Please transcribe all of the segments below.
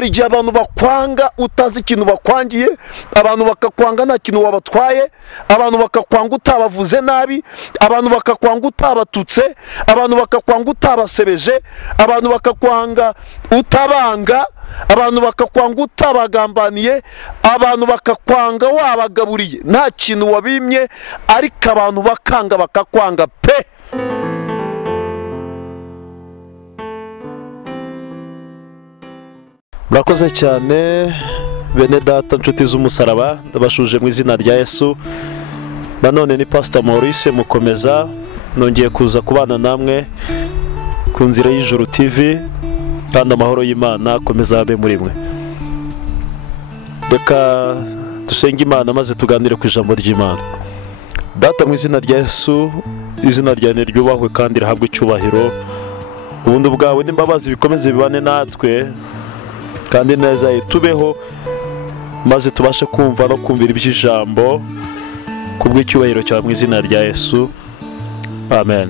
hari igihe abantu bakwanga utazi ikintu bakwangiye, abantu bakakwanga nta kintu wabatwaye, abantu bakakwanga utabavuze nabi, abantu bakakwanga utabatutse, abantu bakakwanga utabasebeje, abantu bakakwanga utabanga, abantu bakakwanga utabagambaniye, abantu bakakwanga wabagaburiye nta kintu wabimye, ariko abantu bakanga bakakwanga pe. Murakoze cyane bene data nshuti z'umusaraba, ndabashuje mu izina rya Yesu. Nanone ni Pastor Maurice Mukomeza, nongeye kuza kubana namwe ku Nzira y'Ijuru TV, kandi amahoro y'Imana akomeza abe muri mwe. Reka dusenge Imana maze tuganire ku ijambo ry'Imana. Data, mu izina rya Yesu, izina ryawe ryubahwe kandi rihabwe icyubahiro, ubuntu bwawe n'imbabazi bikomeze bibane natwe, kandi neza itubeho maze tubashe kumva no kumvira iby'ijambo kubw'icyubahiro cyawe mu izina rya Yesu, amen.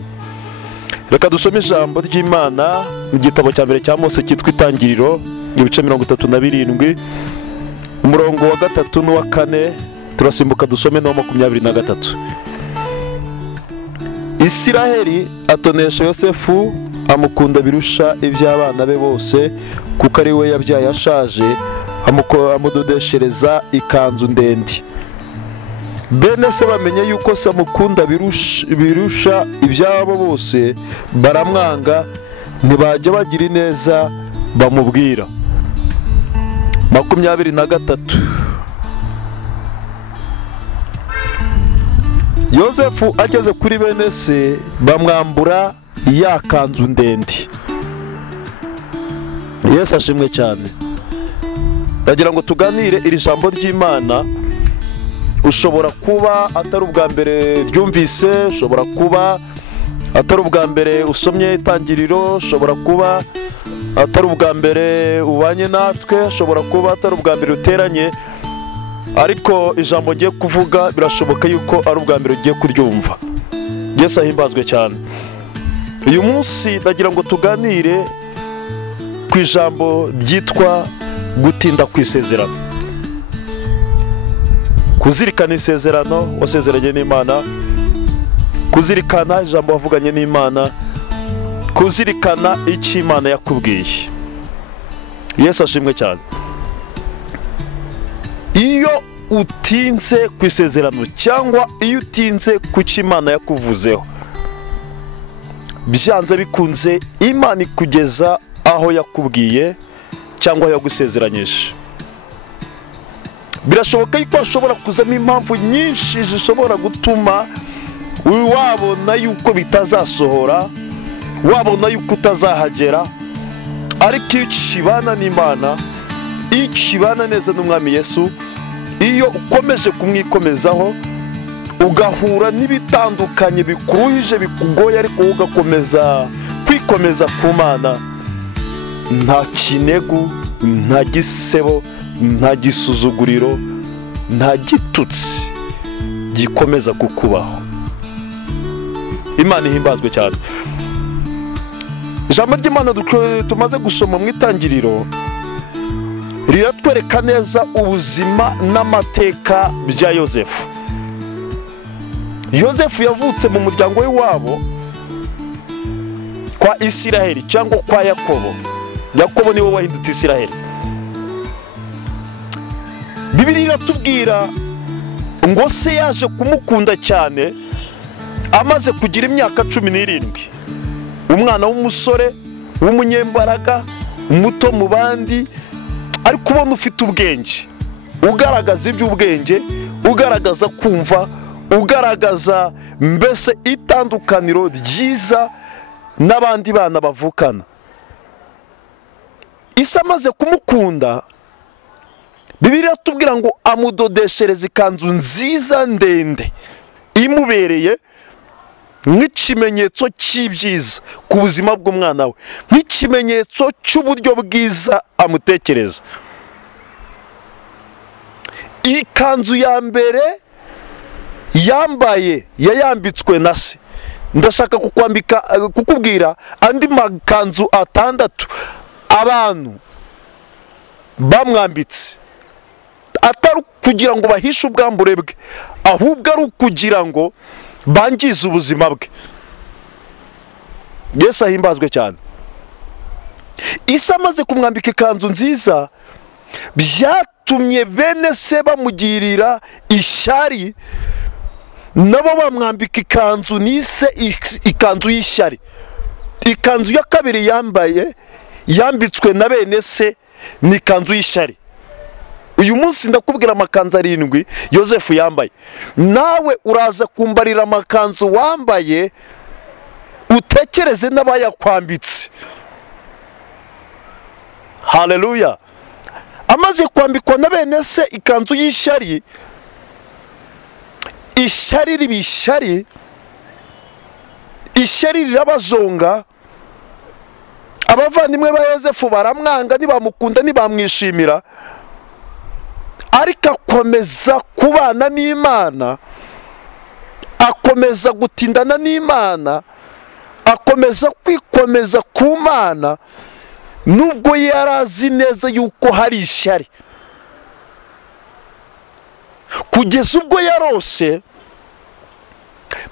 Reka dusome ijambo ry'Imana mu gitabo cya mbere cya Mose cyitwa Itangiriro, ibice 37, umurongo wa 3 n'uwa 4, turasimbuka dusome no 23. Isiraheli atonesha Yosefu, amukunda birusha iby'abana be bose, kuko ari we yabyaye ashaje, amudodeshereza ikanzu ndende. Bene se bamenye yuko se amukunda birusha ibyabo bose, baramwanga, ntibajya bagira ineza bamubwira. 23. Yosefu ageze kuri bene se, bamwambura ya kanzu ndende. Yesu ashimwe cyane. Ndagira ngo tuganire iri jambo ry'Imana. Ushobora kuba atari ubwa mbere ryumvise, ushobora kuba atari ubwa mbere usomye Itangiriro, ushobora kuba atari ubwa mbere ubanye natwe, ushobora kuba atari ubwa mbere uteranye, ariko ijambo ngiye kuvuga birashoboka yuko ari ubwa mbere ugiye kuryumva. Yesu ahimbazwe cyane. Uyu munsi ndagira ngo tuganire ku ijambo ryitwa gutinda ku isezerano. Kuzirikana isezerano wasezeranye n'Imana, kuzirikana ijambo wavuganye n'Imana, kuzirikana icyo Imana yakubwiye. Yesu ashimwe cyane. Iyo utinze ku isezerano cyangwa iyo utinze ku cyo Imana yakuvuzeho, byanze bikunze Imana ikugeza aho yakubwiye cyangwa yagusezeranyije. Birashoboka yuko hashobora kuzamo impamvu nyinshi zishobora gutuma wabona yuko bitazasohora, wabona yuko utazahagera, ariko iyo ukibana n'Imana, iyo ukibana neza n'Umwami Yesu, iyo ukomeje kumwikomezaho, ugahura n'ibitandukanye bikuruhije bikugoye, ariko ugakomeza kwikomeza ku Mana, nta kinegu, nta gisebo, nta gisuzuguriro, nta gitutsi gikomeza kukubaho. Imana ihimbazwe cyane. Ijambo ry'Imana tumaze gusoma mu Itangiriro riratwereka neza ubuzima n'amateka bya Yosefu. Yosefu yavutse mu muryango w'iwabo kwa Isiraheli cyangwa kwa Yakobo. Yakobo niwe wahindutse Isiraheli. Bibiliya iratubwira ngo se yaje kumukunda cyane amaze kugira imyaka 17. Umwana w'umusore w'umunyembaraga, muto mu bandi, ariko ubona ufite ubwenge, ugaragaza iby'ubwenge, ugaragaza kumva, ugaragaza mbese itandukaniro ryiza n'abandi bana bavukana. Isa amaze kumukunda, Bibiliya tubwira ngo amudodeshereza ikanzu nziza ndende imubereye nk'ikimenyetso cy'ibyiza ku buzima bw'umwana we, nk'ikimenyetso cy'uburyo bwiza amutekereza. Ikanzu ya mbere yambaye yayambitswe na se. Ndashaka kukubwira andi makanzu 6 abantu bamwambitse atari kugira ngo bahishe ubwambure bwe, ahubwo ari ukugira ngo bangize ubuzima bwe. Yesu ahimbazwe cyane. Isa amaze kumwambika ikanzu nziza, byatumye bene se bamugirira ishyari, nabo bamwambika ikanzu nise ikanzu y'ishyari. Ikanzu ya kabiri yambaye yambitswe na bene se ni ikanzu y'ishyari. Uyu munsi ndakubwira amakanzu 7 Yosefu yambaye. Nawe uraza kumbarira amakanzu wambaye, utekereze n'abayakwambitse. Haleluya. Amaze kwambikwa na bene se ikanzu y'ishyari, ishyari riba ishyari, ishyari rirabazonga. Abavandimwe ba Yosefu baramwanga, ntibamukunda, ntibamwishimira, ariko akomeza kubana n'Imana, akomeza gutindana n'Imana, akomeza kwikomeza ku Mana, nubwo yarazi neza yuko hari ishyari. Kugeza ubwo yarose,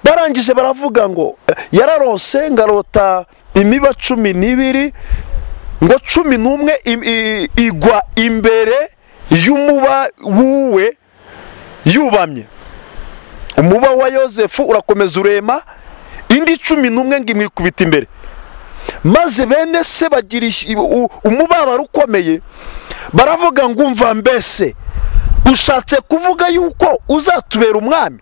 barangije baravuga ngo yararose ngarota imiba 12, ngo 11 igwa imbere y'umuba wuwe yubamye. Umuba wa Yosefu urakomeza urema, indi 11 ngimwikubita imbere. Maze bene se bagira umubabaro ukomeye, baravuga ngo umva, mbese ushatse kuvuga yuko uzatubera umwami?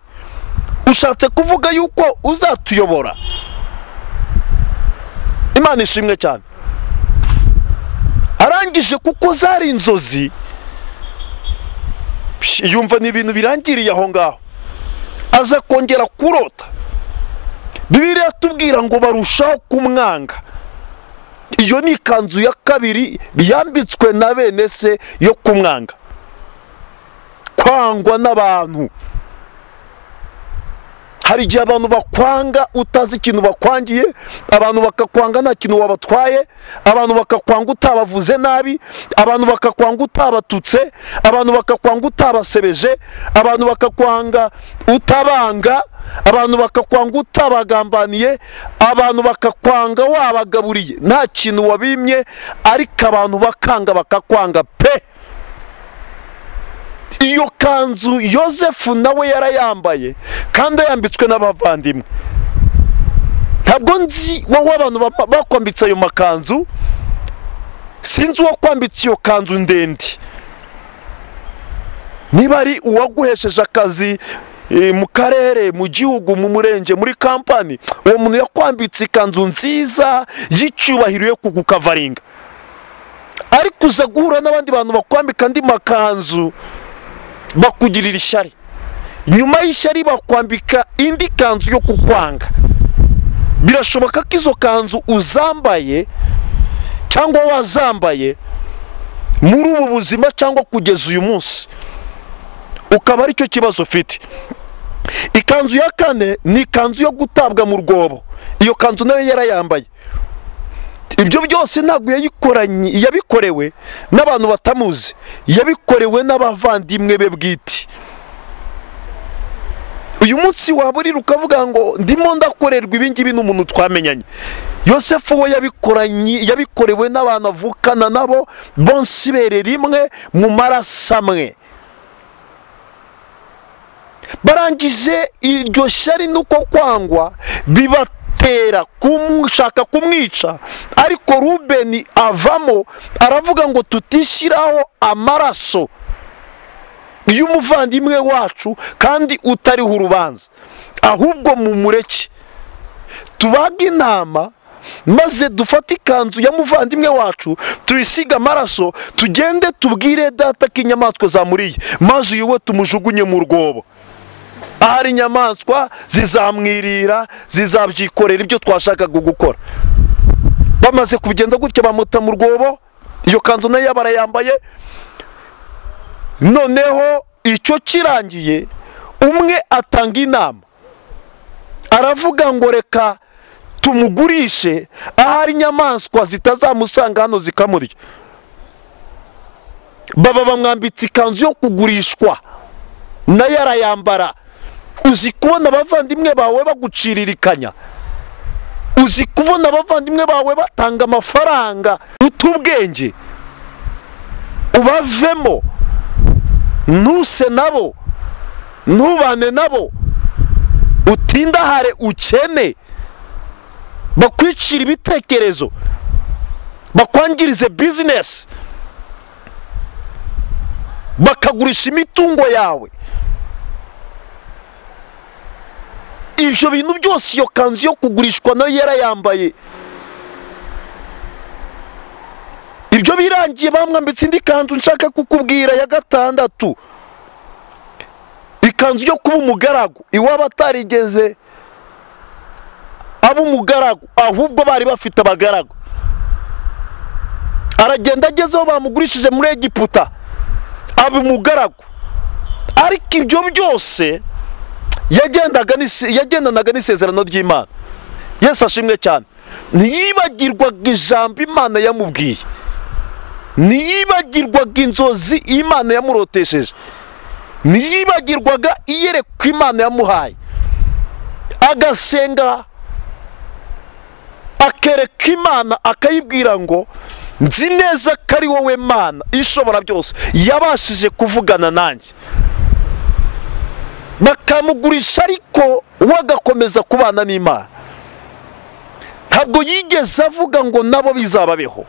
Ushatse kuvuga yuko uzatuyobora? Imana ishimwe cyane. Arangije kuko zari inzozi, yumva ni ibintu birangiriye aho ngaho, aza kongera kurota. Bibiliya tubwira ngo barushaho kumwanga. Iyo ni ikanzu ya kabiri yambitswe na bene se yo kumwanga. Kwangwa n'abantu. Hari igihe abantu bakwanga utazi ikintu bakwangiye, abantu bakakwanga nta kintu wabatwaye, abantu bakakwanga utabavuze nabi, abantu bakakwanga utabatutse, abantu bakakwanga utabasebeje, abantu bakakwanga utabanga, abantu bakakwanga utabagambaniye, abantu bakakwanga wabagaburiye nta kintu wabimye, ariko abantu bakanga bakakwanga pe. Iyo kanzu Yosefu nawe yarayambaye, kandi yambitswe n'abavandimwe. Ntabwo nzi wowe abantu bakwambitse ayo makanzu, sinzi uwo kwambitse iyo kanzu ndende, niba ari uwaguhesheje akazi mu karere, mu gihugu, mu murenge, muri kampani, uwo muntu yakwambitse ikanzu nziza y'icyubahiro yo kugukavaringa. Ariko uza guhura n'abandi bantu bakwambika andi makanzu, bakugirira ishyari. Nyuma y'ishyari bakwambika indi kanzu yo kukwanga. Birashoboka ko izo kanzu uzambaye cyangwa wazambaye muri ubu buzima cyangwa kugeza uyu munsi, ukaba ari cyo kibazo ufite. Ikanzu ya kane ni ikanzu yo gutabwa mu rwobo. Iyo kanzu nayo yarayambaye. Ibyo byose ntabwo yabikorewe n'abantu batamuzi, yabikorewe n'abavandimwe be bwite. Uyu munsi waburira ukavuga ngo ndimo ndakorerwa ibingibi n'umuntu twamenyanye. Yosefu we yabikorewe n'abantu avukana nabo, bonse ibere rimwe mu maraso amwe. Barangije iryo shyari nuko kwangwa bibatera kumushaka kumwica, ariko Rubeni avamo aravuga ngo tutishyiraho amaraso y'umuvandimwe wacu kandi utariho urubanza, ahubwo mumureke tubaga intama, maze dufate ikanzu ya muvandimwe wacu tuyisiga amaraso, tugende tubwire data ko inyamaswa zamuriye, maze uyu we tumujugunye mu rwobo. Ahari inyamaswa zizamwirira, zizabyikorera ibyo twashakaga gukora. Bamaze kugenda gutya bamuta mu rwobo, iyo kanzu nayo barayambaye. Noneho icyo kirangiye, umwe atanga inama, aravuga ngo reka tumugurishe, ahari inyamaswa zitazamusanga hano zikamurya. baba bamwambitse ikanzu yo kugurishwa nayo arayambara. Uzi kubona abavandimwe bawe baguciririkanya, uzi kubona abavandimwe bawe batanga amafaranga, utubwenge ubavemo, ntuse nabo, ntubane nabo, utindahare ukene, bakwicira ibitekerezo, bakwangirize business, bakagurisha imitungo yawe. Ibyo bintu byose iyo kanzu yo kugurishwa nayo yarayambaye. Ibyo birangiye bamwambitse indi kanzu nshaka kukubwira ya gatandatu, ikanzu yo kuba umugaragu. Iwaba atarigeze aba umugaragu, ahubwo bari bafite abagaragu. Aragenda agezeho bamugurishije muri Egiputa aba umugaragu. Ariko ibyo byose yagendanaga n'isezerano ry'Imana. Yesu ashimwe cyane. Ntiyibagirwaga ijambo Imana yamubwiye, ntiyibagirwaga inzozi Imana yamurotesheje, ntiyibagirwaga iyerekwa Imana yamuhaye. Agasenga akereka Imana, akayibwira ngo nzi neza ko ari wowe Mana ishobora byose yabashije kuvugana nanjye. Bakamugurisha ariko wagakomeza kubana n'Imana. Ntabwo yigeze avuga ngo nabo bizababeho,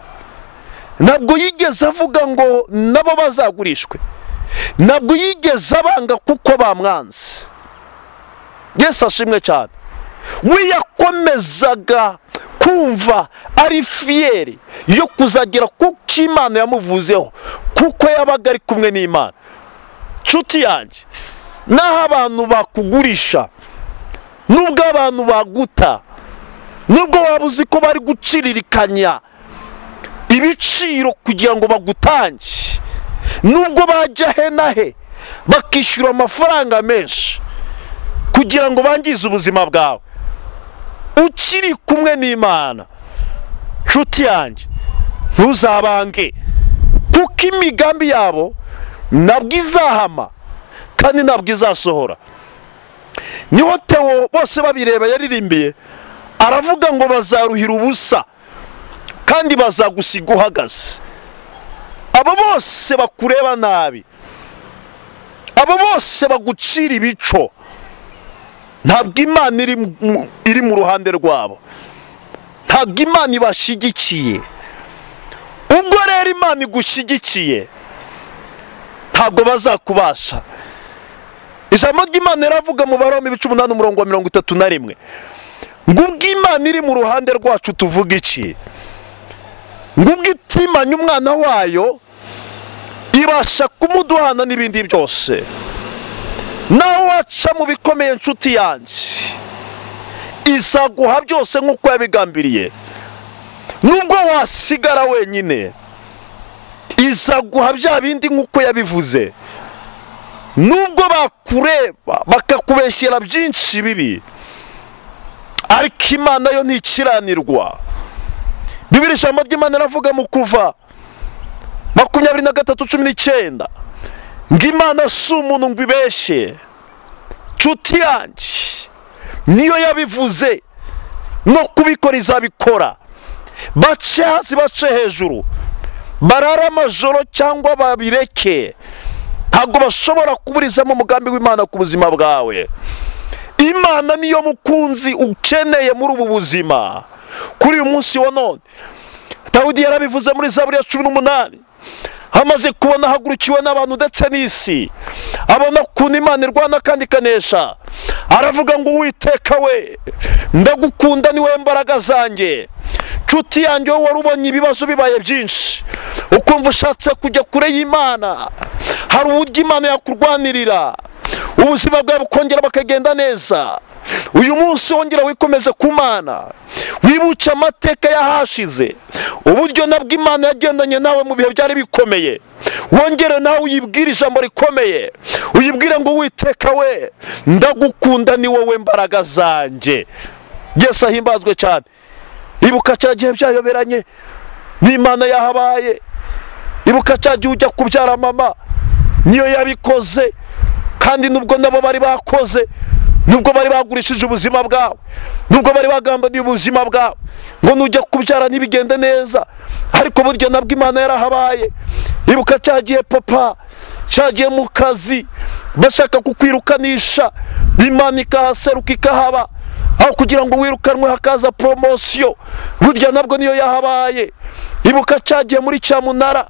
ntabwo yigeze avuga ngo nabo bazagurishwe, ntabwo yigeze abanga kuko bamwanze. Yesu ashimwe cyane. We yakomezaga kumva ari fiyeri yo kuzagera kuko Imana yamuvuzeho, kuko yabaga ari kumwe n'Imana. Nshuti yanjye, naho abantu bakugurisha, nubwo abantu baguta, nubwo waba uzi ko bari guciririkanya ibiciro kugira ngo bagutange, nubwo bajya he na he bakishyura amafaranga menshi kugira ngo bangize ubuzima bwawe, ukiri kumwe n'Imana, nshuti yanjye, ntuzabange, kuko imigambi yabo ntabwo izahama kandi ntabwo izasohora. Niho Theo bose babireba yaririmbiye, aravuga ngo bazaruhira ubusa kandi bazagusiga uhagaze. Abo bose bakureba nabi, abo bose bagucira ibico, ntabwo Imana iri mu ruhande rwabo, ntabwo Imana ibashyigikiye. Ubwo rero Imana igushyigikiye, ntabwo bazakubasha. Ijambo ry'Imana riravuga mu Baroma 8:31 ngo ubwo Imana iri mu ruhande rwacu tuvuga iki? Ngo ubwo itimanye umwana wayo ibasha kumuduhana n'ibindi byose. Nawe waca mu bikomeye, nshuti yanjye, izaguha byose nk'uko yabigambiriye. Nubwo wasigara wenyine, izaguha bya bindi nk'uko yabivuze. Nubwo bakureba bakakubeshyera byinshi bibi, ariko Imana yo ntikiranirwa. Bibiri ijambo ry'Imana ravuga mu Kuva 23:19 ngo Imana si umuntu ngo ibeshye. Nshuti yanjye, niyo yabivuze no kubikora izabikora. Bace hasi bace hejuru, barara amajoro cyangwa babireke, ntabwo bashobora kuburizamo umugambi w'Imana ku buzima bwawe. Imana niyo mukunzi ukeneye muri ubu buzima. Kuri uyu munsi wa none, Dawidi yarabivuze muri Zaburi ya 18, hamaze kubona hagurukiwe n'abantu ndetse n'isi, abona ukuntu Imana irwana kandi ikanesha, aravuga ngo Uwiteka we, ndagukunda ni wowe mbaraga zanjye. Nshuti yanjye, wowe wari ubonye ibibazo bibaye byinshi, ukumva ushatse kujya kure y'Imana, hari uburyo Imana yakurwanirira, ubuzima bwawe bukongera bakagenda neza. Uyu munsi wongera wikomeze ku Mana, wibuke amateka yahashize, uburyo nabwo Imana yagendanye nawe mu bihe byari bikomeye. Wongere nawe uyibwire ijambo rikomeye, uyibwire ngo Uwiteka we, ndagukunda ni wowe mbaraga zanjye. Yesu ahimbazwe cyane. Ibuka cya gihe byayoberanye n'Imana yahabaye, ibuka cya gihe ujya kubyara mama niyo yabikoze, kandi nubwo nabo bari bakoze, nubwo bari bagurishije ubuzima bwawe, nubwo bari bagambaniye ubuzima bwawe ngo nujya kubyara ntibigende neza, ariko burya nabwo Imana yarahabaye. Ibuka cya gihe papa cyagiye mu kazi bashaka kukwirukanisha, Imana ikahaseruka ikahaba, aho kugira ngo wirukanwe hakaza promosiyo, burya nabwo niyo yahabaye. Ibuka cyagiye muri cyamunara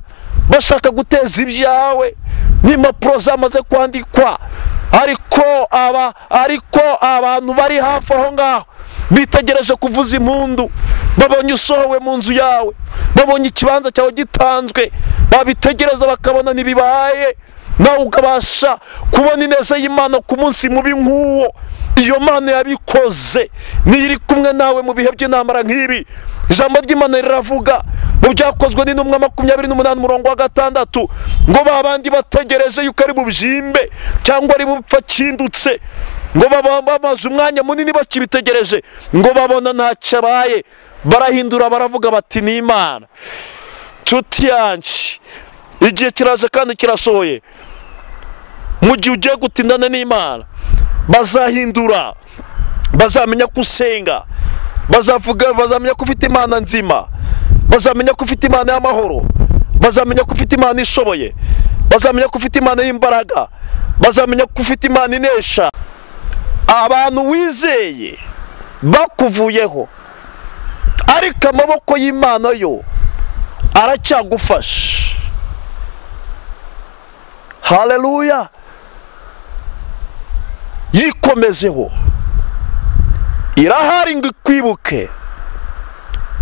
bashaka guteza ibyawe n'impapuro zamaze kwandikwa, ariko abantu bari hafi aho ngaho bitegereje kuvuza impundu, babonye usohowe mu nzu yawe, babonye ikibanza cyawe gitanzwe, babitegereza bakabona ntibibaye, nawe ukabasha kubona ineza y'Imana ku munsi mubi nk'uwo. Iyo Mana yabikoze niyo iri kumwe nawe mu bihe by'intambara nk'ibi. Ijambo ry'Imana riravuga mu Byakozwe n'Intumwa 28:6 ngo babandi bategereje yuko ari bubyimbe cyangwa ari bupfa kindutse, ngo bamaze umwanya munini bakibitegereje, ngo babona ntacyo abaye, barahindura baravuga bati ni Imana. Nshuti yanjye, igihe kiraje kandi kirasohoye, mu gihe ugiye gutindana n'Imana bazahindura, bazamenya ko usenga, bazamenya ko ufite Imana nzima, bazamenya ko ufite Imana y'amahoro, bazamenya ko ufite Imana ishoboye, bazamenya ko ufite Imana y'imbaraga, bazamenya ko ufite Imana inesha. Abantu wizeye bakuvuyeho, ariko amaboko y'Imana yo aracyagufasha. Haleluya! Yikomezeho, irahari ngo ikwibuke,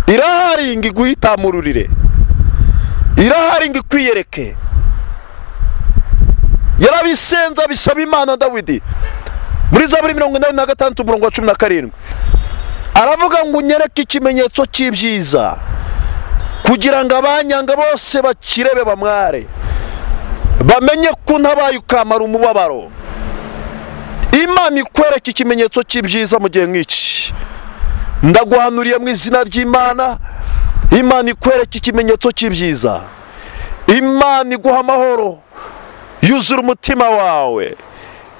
irahari ngo iguhitamururire, irahari ngo ikwiyereke. Yarabisenza bisaba Imana Dawidi muri Zaburi 86:17 aravuga ngo unyereke ikimenyetso cy'ibyiza, kugira ngo abanyanga bose bakirebe bamware, bamenye ko ntabaye ukamara umubabaro. Imana ikwereka ikimenyetso cy'ibyiza mu gihe nk'iki. Ndaguhanuriye mu izina ry'Imana, Imana ikwereka ikimenyetso cy'ibyiza. Imana iguha amahoro, yuzura umutima wawe,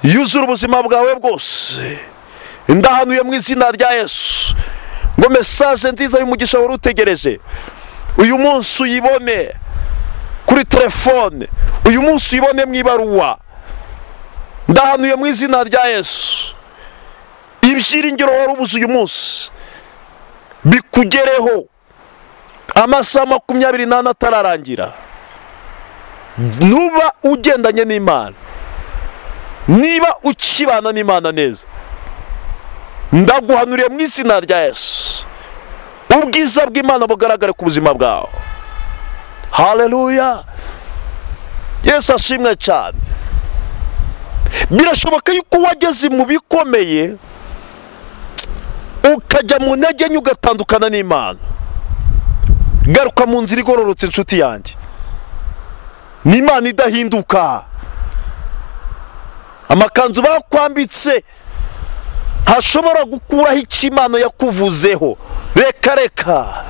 yuzura ubuzima bwawe bwose. Ndahanuye mu izina rya Yesu ngo message nziza y'umugisha wari utegereje uyu munsi uyibone kuri telefone, uyu munsi uyibone mu ibaruwa. Ndahanuye mu izina rya Yesu ibyiringiro wari ubuze uyu munsi bikugereho, amasaha 24 atararangira. Nuba ugendanye n'Imana, niba ukibana n'Imana neza, ndaguhanuriye mu izina rya Yesu ubwiza bw'Imana bugaragare ku buzima bwawe. Haleluya! Yesu ashimwe cyane. Birashoboka yuko wageze mu bikomeye ukajya mu ntege nke ugatandukana n'Imana. Garuka mu nzira igororotse nshuti yanjye, n'Imana idahinduka. Amakanzu bakwambitse ntashobora gukuraho icyo Imana yakuvuzeho. Reka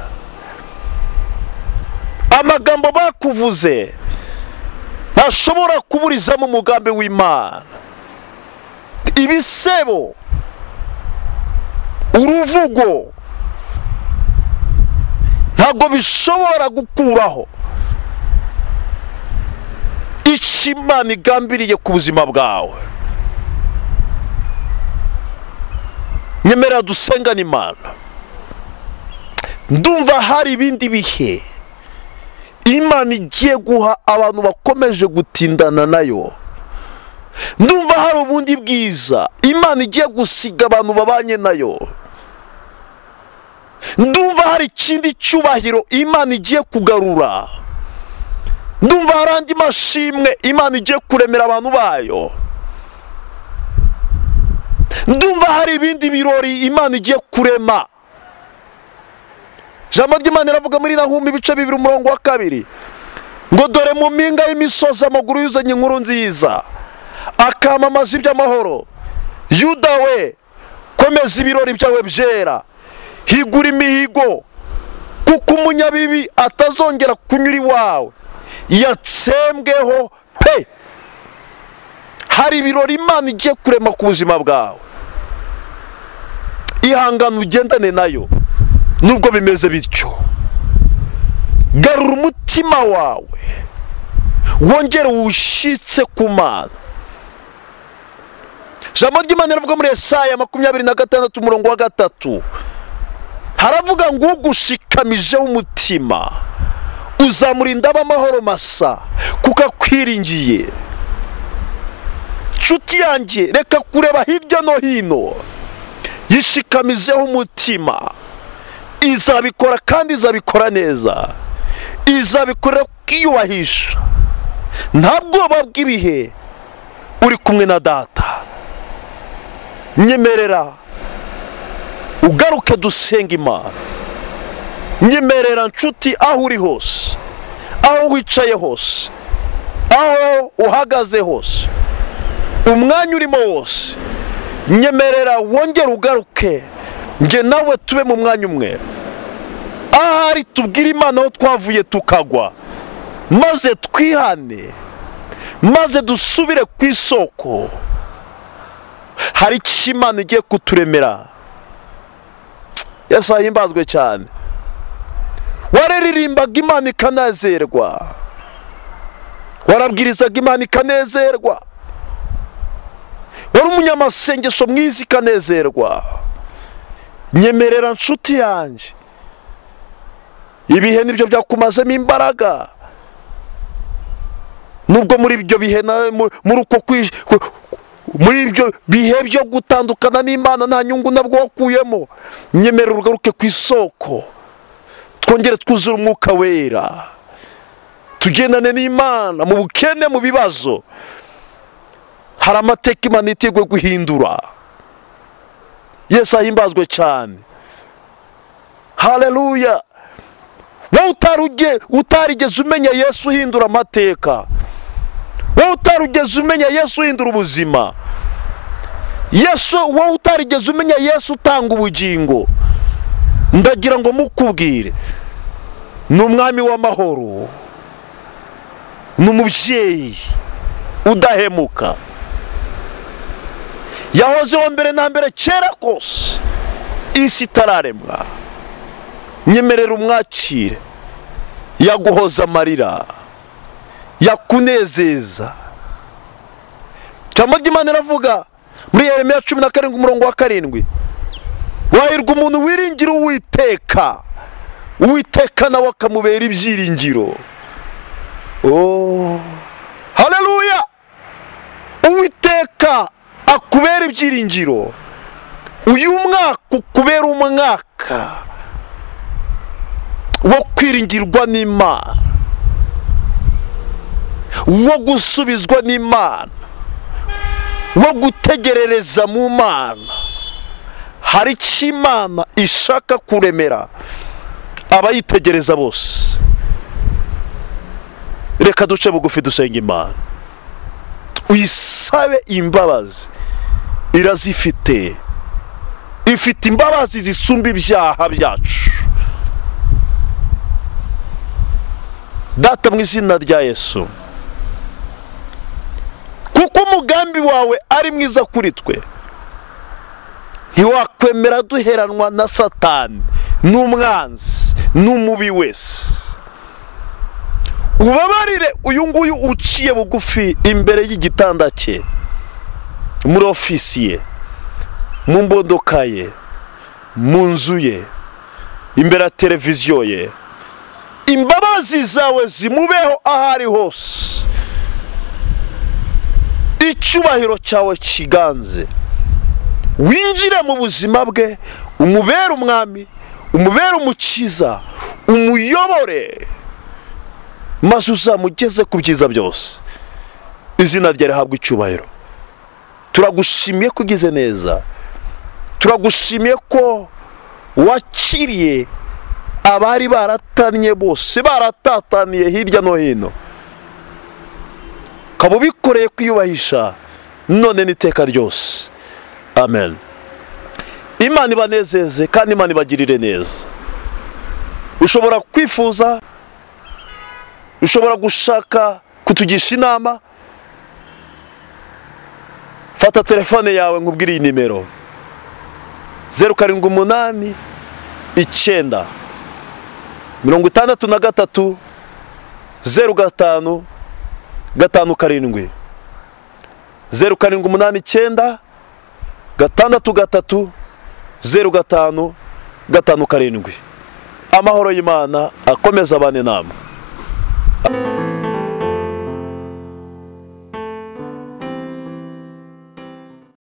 amagambo bakuvuze ntashobora kuburizamo umugambi w'Imana. Ibisebo, uruvugo ntabwo bishobora gukuraho icyo Imana igambiriye ku buzima bwawe. Nyemera dusengane Imana. Ndumva hari ibindi bihe Imana igiye guha abantu bakomeje gutindana nayo. Ndumva hari ubundi bwiza Imana igiye gusiga abantu babanye nayo. Ndumva hari ikindi cyubahiro Imana igiye kugarura. Ndumva hari andi mashimwe Imana igiye kuremera abantu bayo. Ndumva hari ibindi birori Imana igiye kurema. Ijambo ry'Imana riravuga muri Nahumi 2:2 ngo dore mu mpinga y'imisozi amaguru yuzanye inkuru nziza, akamamaza iby'amahoro. Yuda we, komeza ibirori byawe byera, higura imihigo, kuko umunyabibi atazongera kunyura iwawe. yatsembweho pe. Hari ibirori Imana igiye kurema ku buzima bwawe. Ihangane ugendane nayo nubwo bimeze bityo. Garura umutima wawe, wongere uwushyitse ku Mana. Ijambo ry'Imana rivuga muri Yesaya 26 umurongo wa 3, haravuga ngo ugushikamije umutima uzamurinda amahoro masa kuko akwiringiye. Nshuti yanjye, reka kureba hirya no hino, yishikamizeho umutima. Izabikora kandi izabikora neza, izabikorera kwiyubahisha. Nta bwoba bw'ibihe, uri kumwe na Data. Nyemerera ugaruke dusenga Imana. Nyemerera nshuti, aho uri hose, aho wicaye hose, aho uhagaze hose, umwanya urimo wose, nyemerera wongere ugaruke, nge nawe tube mu mwanya umwe. Ahari tubwire Imana aho twavuye tukagwa, maze twihane, maze dusubire ku isoko. Hari icyo Imana igiye kuturemera. Yesu ahimbazwe cyane. Wararirimbaga Imana ikanezerwa, warabwirizaga Imana ikanezerwa, wari umunyamasengesho mwiza ikanezerwa. Nyemerera nshuti yanjye, ibihe nibyo byakumazemo imbaraga. Nubwo muri ibyo bihe, muri ibyo bihe byo gutandukana n'Imana nta nyungu nabwo wakuyemo, nyemerera ugaruke ku isoko, twongere twuzure umwuka wera, tugendane n'Imana mu bukene, mu bibazo. Hari amateka Imana iteguye guhindura. Yesu ahimbazwe cyane. Haleluya. Wowe utarigeze umenya Yesu uhindura amateka, wowe utarigeze umenya Yesu uhindura ubuzima, wowe utarigeze umenya Yesu utanga ubugingo, ndagira ngo mukubwire, ni umwami w'amahoro, ni umubyeyi udahemuka. Yahozeho mbere na mbere, kera kose, isi itararemwa. Nyemerera umwakire, yaguhoza amarira, yakunezeza. Ijambo ry'Imana riravuga muri Yeremiya 17 umurongo wa 7, wahirwa umuntu wiringira Uwiteka, Uwiteka nawe akamubera ibyiringiro. Oh, haleluya. Uwiteka akubera ibyiringiro. Uyu mwaka ukubera umwaka wo kwiringirwa n'Imana, wo gusubizwa n'Imana, wo gutegerereza mu Mana. Hari icyo Imana ishaka kuremera abayitegereza bose. Reka duce bugufi dusenga Imana, uyisabe imbabazi. Irazifite, ifite imbabazi zisumba ibyaha byacu. Data, mu izina rya Yesu, kuko umugambi wawe ari mwiza kuri twe, ntiwakwemera duheranwa na Satani n'umwanzi n'umubi wese. Ubabarire uyu nguyu uciye bugufi imbere y'igitanda cye, muri ofisi ye, mu modoka ye, mu nzu ye, imbere ya televiziyo ye. Imbabazi zawe zimubeho ahari hose, icyubahiro cyawe kiganze. Winjire mu buzima bwe, umubere umwami, umubere umukiza, umuyobore, maze uzamugeze ku byiza byose. Izina rye rihabwe icyubahiro. Turagushimiye ko ugize neza, turagushimiye ko wakiriye abari baratanye bose, baratataniye hirya no hino, ukaba ubikoreye kwiyubahisha none n'iteka ryose. Amen. Imana ibanezeze kandi Imana ibagirire neza. Ushobora kwifuza ushobora gushaka kutugisha inama, fata telefone yawe nkubwire iyi nimero 0789 63 05 57 0789 63 05 57. Amahoro y'Imana akomeza abane namwe.